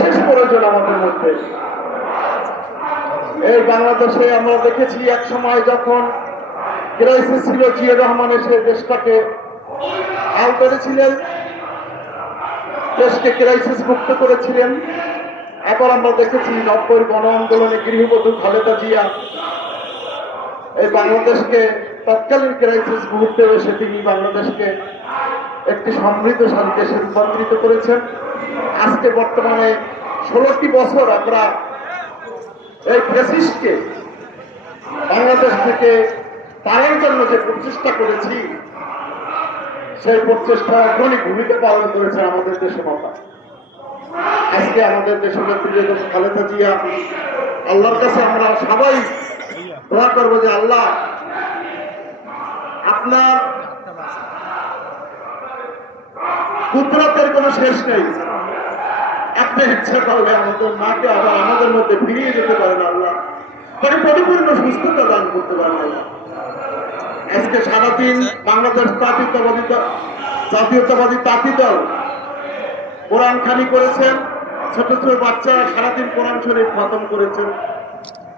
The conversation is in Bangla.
বিশেষ প্রয়োজন আমাদের মধ্যে। এই বাংলাদেশে আমরা দেখেছি এক সময় যখন ক্রাইসিস ছিল, জিয়া রহমান এসে দেশটাকে হাল ধরেছিলেন, দেশকে ক্রাইসিস মুক্ত করেছিলেন। এবার আমরা দেখেছি 90-এর গণ আন্দোলনে গৃহবধূ খালেদা জিয়া এই বাংলাদেশকে তৎকালীন ক্রাইসিস মুহূর্তে এসে তিনি বাংলাদেশকে একটি সমৃদ্ধশালী দেশে রূপান্তরিত করেছেন। আজকে বর্তমানে 16টি বছর আমরা এই ফ্যাসিস্টকে বাংলাদেশ থেকে তাড়ানোর জন্য যে প্রচেষ্টা করেছি, সেই প্রচেষ্টা অগ্রণী ভূমিকা পালন করেছে আমাদের দেশমাতা। আজকে আমাদের দেশনেত্রী বেগম খালেদা জিয়া, আল্লাহর কাছে আমরা সবাই দোয়া করবো যে আল্লাহ আপনার কুদরতের কোনো শেষ নেই, আপনি ইচ্ছা করলে আমাদের মাকে আবার আমাদের মধ্যে ফিরিয়ে যেতে পারেন আল্লাহ, মানে পরিপূর্ণ সুস্থতা দান করতে পারেন আল্লাহ। আজকে সারাদিন বাংলাদেশ জাতীয়তাবাদী তাঁতি দল কোরআন খানি করেছেন, ছোট ছোট বাচ্চারা সারাদিন কোরআন শরীফ খতম করেছেন।